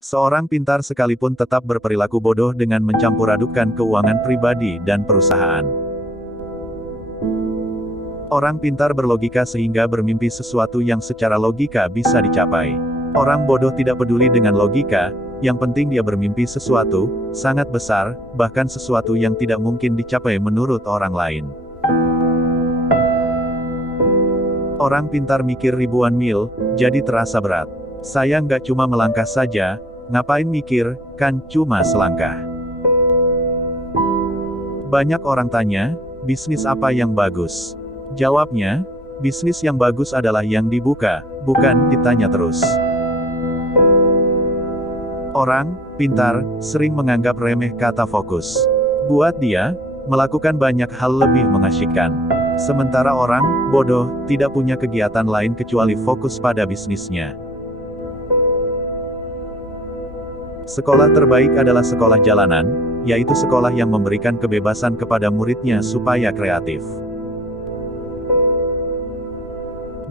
Seorang pintar sekalipun tetap berperilaku bodoh dengan mencampur-adukkan keuangan pribadi dan perusahaan. Orang pintar berlogika sehingga bermimpi sesuatu yang secara logika bisa dicapai. Orang bodoh tidak peduli dengan logika, yang penting dia bermimpi sesuatu sangat besar, bahkan sesuatu yang tidak mungkin dicapai menurut orang lain. Orang pintar mikir ribuan mil, jadi terasa berat. Saya nggak cuma melangkah saja, ngapain mikir, kan cuma selangkah. Banyak orang tanya, bisnis apa yang bagus? Jawabnya, bisnis yang bagus adalah yang dibuka, bukan ditanya terus. Orang pintar sering menganggap remeh kata fokus. Buat dia, melakukan banyak hal lebih mengasyikkan. Sementara orang bodoh tidak punya kegiatan lain kecuali fokus pada bisnisnya. Sekolah terbaik adalah sekolah jalanan, yaitu sekolah yang memberikan kebebasan kepada muridnya supaya kreatif.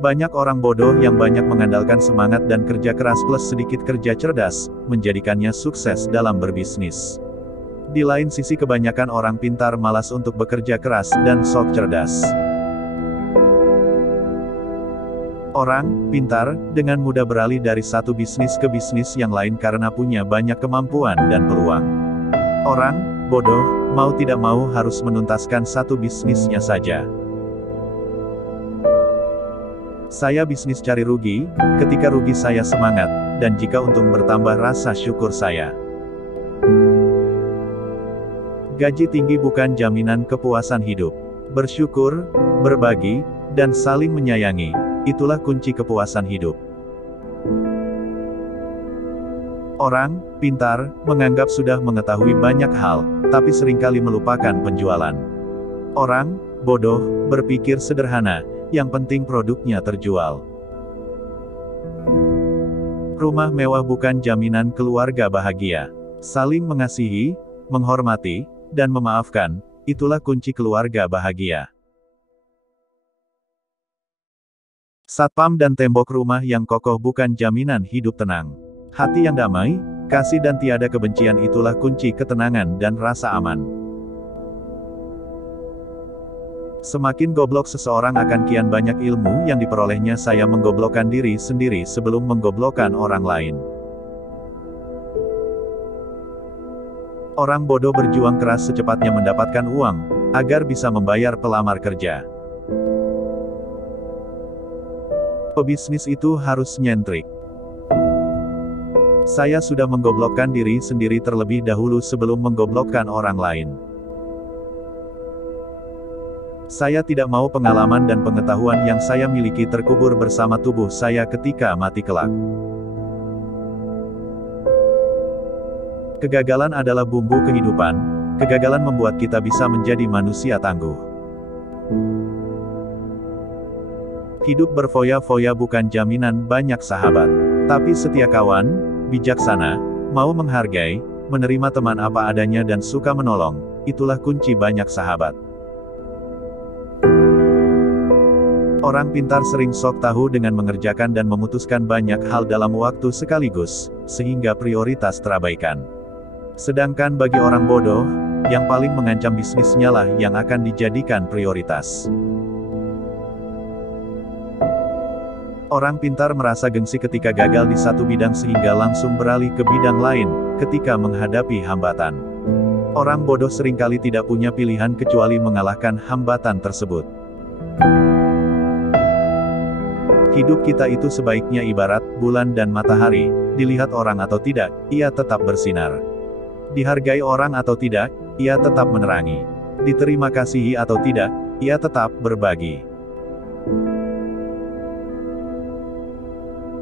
Banyak orang bodoh yang banyak mengandalkan semangat dan kerja keras plus sedikit kerja cerdas, menjadikannya sukses dalam berbisnis. Di lain sisi kebanyakan orang pintar malas untuk bekerja keras dan sok cerdas. Orang pintar dengan mudah beralih dari satu bisnis ke bisnis yang lain karena punya banyak kemampuan dan peluang. Orang bodoh mau tidak mau harus menuntaskan satu bisnisnya saja. Saya bisnis cari rugi, ketika rugi saya semangat, dan jika untung bertambah rasa syukur saya. Gaji tinggi bukan jaminan kepuasan hidup. Bersyukur, berbagi, dan saling menyayangi, itulah kunci kepuasan hidup. Orang pintar menganggap sudah mengetahui banyak hal, tapi seringkali melupakan penjualan. Orang bodoh berpikir sederhana, yang penting produknya terjual. Rumah mewah bukan jaminan keluarga bahagia. Saling mengasihi, menghormati, dan memaafkan, itulah kunci keluarga bahagia. Satpam dan tembok rumah yang kokoh bukan jaminan hidup tenang. Hati yang damai, kasih dan tiada kebencian itulah kunci ketenangan dan rasa aman. Semakin goblok seseorang akan kian banyak ilmu yang diperolehnya. Saya menggoblokkan diri sendiri sebelum menggoblokkan orang lain. Orang bodoh berjuang keras secepatnya mendapatkan uang, agar bisa membayar pelamar kerja. Pebisnis itu harus nyentrik. Saya sudah menggoblokkan diri sendiri terlebih dahulu sebelum menggoblokkan orang lain. Saya tidak mau pengalaman dan pengetahuan yang saya miliki terkubur bersama tubuh saya ketika mati kelak. Kegagalan adalah bumbu kehidupan, kegagalan membuat kita bisa menjadi manusia tangguh. Hidup berfoya-foya bukan jaminan banyak sahabat, tapi setia kawan, bijaksana, mau menghargai, menerima teman apa adanya dan suka menolong, itulah kunci banyak sahabat. Orang pintar sering sok tahu dengan mengerjakan dan memutuskan banyak hal dalam waktu sekaligus, sehingga prioritas terabaikan. Sedangkan bagi orang bodoh, yang paling mengancam bisnisnya lah yang akan dijadikan prioritas. Orang pintar merasa gengsi ketika gagal di satu bidang sehingga langsung beralih ke bidang lain, ketika menghadapi hambatan. Orang bodoh seringkali tidak punya pilihan kecuali mengalahkan hambatan tersebut. Hidup kita itu sebaiknya ibarat bulan dan matahari, dilihat orang atau tidak, ia tetap bersinar. Dihargai orang atau tidak, ia tetap menerangi. Diterima kasihi atau tidak, ia tetap berbagi.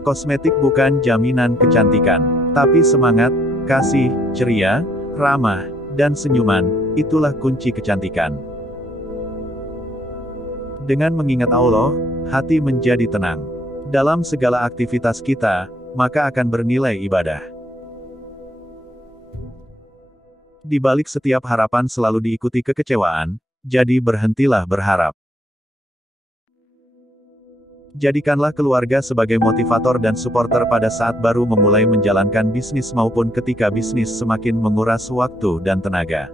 Kosmetik bukan jaminan kecantikan, tapi semangat, kasih, ceria, ramah, dan senyuman, itulah kunci kecantikan. Dengan mengingat Allah, hati menjadi tenang. Dalam segala aktivitas kita, maka akan bernilai ibadah. Di balik setiap harapan selalu diikuti kekecewaan, jadi berhentilah berharap. Jadikanlah keluarga sebagai motivator dan supporter pada saat baru memulai menjalankan bisnis maupun ketika bisnis semakin menguras waktu dan tenaga.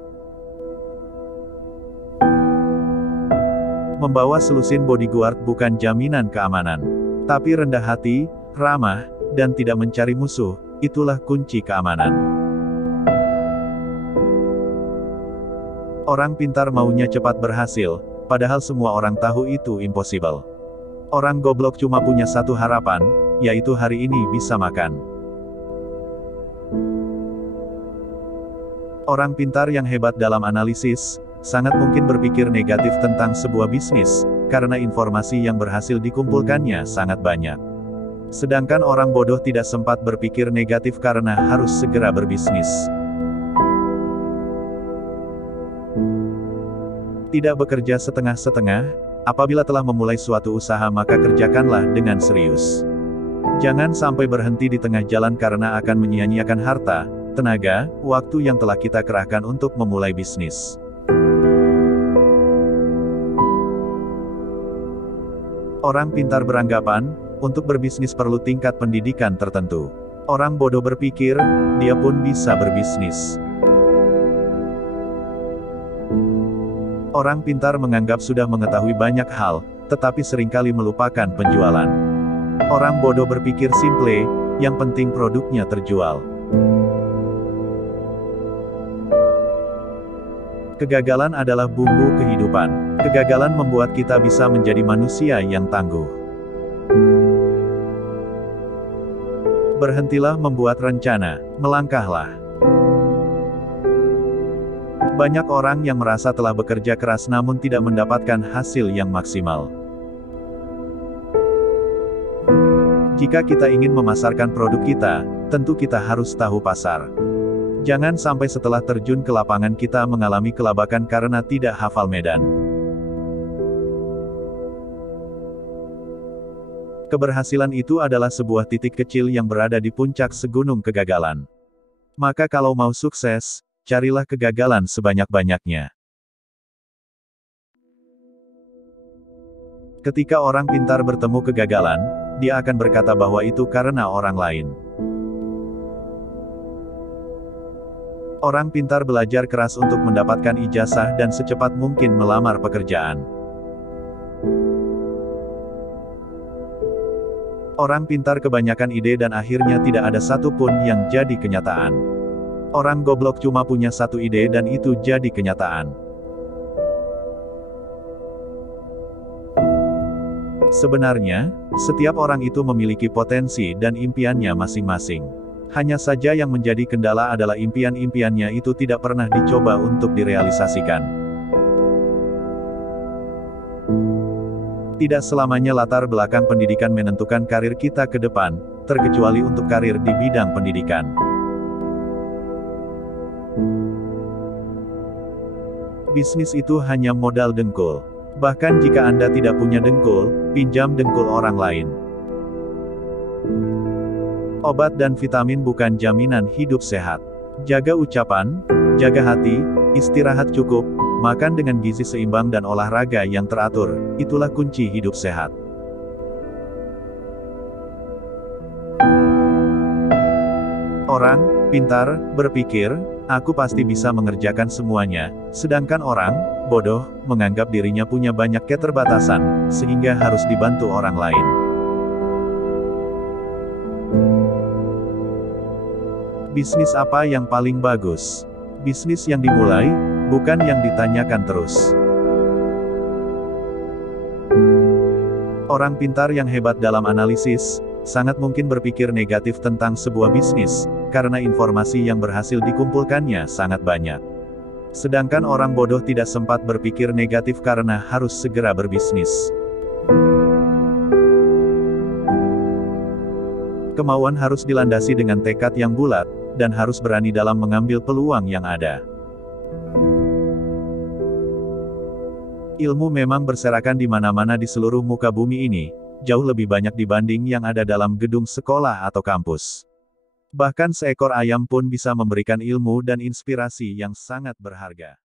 Membawa selusin bodyguard bukan jaminan keamanan. Tapi rendah hati, ramah, dan tidak mencari musuh, itulah kunci keamanan. Orang pintar maunya cepat berhasil, padahal semua orang tahu itu impossible. Orang goblok cuma punya satu harapan, yaitu hari ini bisa makan. Orang pintar yang hebat dalam analisis, sangat mungkin berpikir negatif tentang sebuah bisnis, karena informasi yang berhasil dikumpulkannya sangat banyak. Sedangkan orang bodoh tidak sempat berpikir negatif karena harus segera berbisnis. Tidak bekerja setengah-setengah, apabila telah memulai suatu usaha maka kerjakanlah dengan serius. Jangan sampai berhenti di tengah jalan karena akan menyia-nyiakan harta, tenaga, waktu yang telah kita kerahkan untuk memulai bisnis. Orang pintar beranggapan, untuk berbisnis perlu tingkat pendidikan tertentu. Orang bodoh berpikir, dia pun bisa berbisnis. Orang pintar menganggap sudah mengetahui banyak hal, tetapi seringkali melupakan penjualan. Orang bodoh berpikir simple, yang penting produknya terjual. Kegagalan adalah bumbu kehidupan. Kegagalan membuat kita bisa menjadi manusia yang tangguh. Berhentilah membuat rencana, melangkahlah. Banyak orang yang merasa telah bekerja keras namun tidak mendapatkan hasil yang maksimal. Jika kita ingin memasarkan produk kita, tentu kita harus tahu pasar. Jangan sampai setelah terjun ke lapangan kita mengalami kelabakan karena tidak hafal medan. Keberhasilan itu adalah sebuah titik kecil yang berada di puncak segunung kegagalan. Maka kalau mau sukses, carilah kegagalan sebanyak-banyaknya. Ketika orang pintar bertemu kegagalan, dia akan berkata bahwa itu karena orang lain. Orang pintar belajar keras untuk mendapatkan ijazah dan secepat mungkin melamar pekerjaan. Orang pintar kebanyakan ide dan akhirnya tidak ada satupun yang jadi kenyataan. Orang goblok cuma punya satu ide dan itu jadi kenyataan. Sebenarnya, setiap orang itu memiliki potensi dan impiannya masing-masing. Hanya saja yang menjadi kendala adalah impian-impiannya itu tidak pernah dicoba untuk direalisasikan. Tidak selamanya latar belakang pendidikan menentukan karir kita ke depan, terkecuali untuk karir di bidang pendidikan. Bisnis itu hanya modal dengkul. Bahkan jika Anda tidak punya dengkul, pinjam dengkul orang lain. Obat dan vitamin bukan jaminan hidup sehat. Jaga ucapan, jaga hati, istirahat cukup, makan dengan gizi seimbang dan olahraga yang teratur, itulah kunci hidup sehat. Orang pintar berpikir, aku pasti bisa mengerjakan semuanya, sedangkan orang bodoh menganggap dirinya punya banyak keterbatasan, sehingga harus dibantu orang lain. Bisnis apa yang paling bagus? Bisnis yang dimulai, bukan yang ditanyakan terus. Orang pintar yang hebat dalam analisis, sangat mungkin berpikir negatif tentang sebuah bisnis, karena informasi yang berhasil dikumpulkannya sangat banyak. Sedangkan orang bodoh tidak sempat berpikir negatif karena harus segera berbisnis. Kemauan harus dilandasi dengan tekad yang bulat, dan harus berani dalam mengambil peluang yang ada. Ilmu memang berserakan di mana-mana di seluruh muka bumi ini, jauh lebih banyak dibanding yang ada dalam gedung sekolah atau kampus. Bahkan seekor ayam pun bisa memberikan ilmu dan inspirasi yang sangat berharga.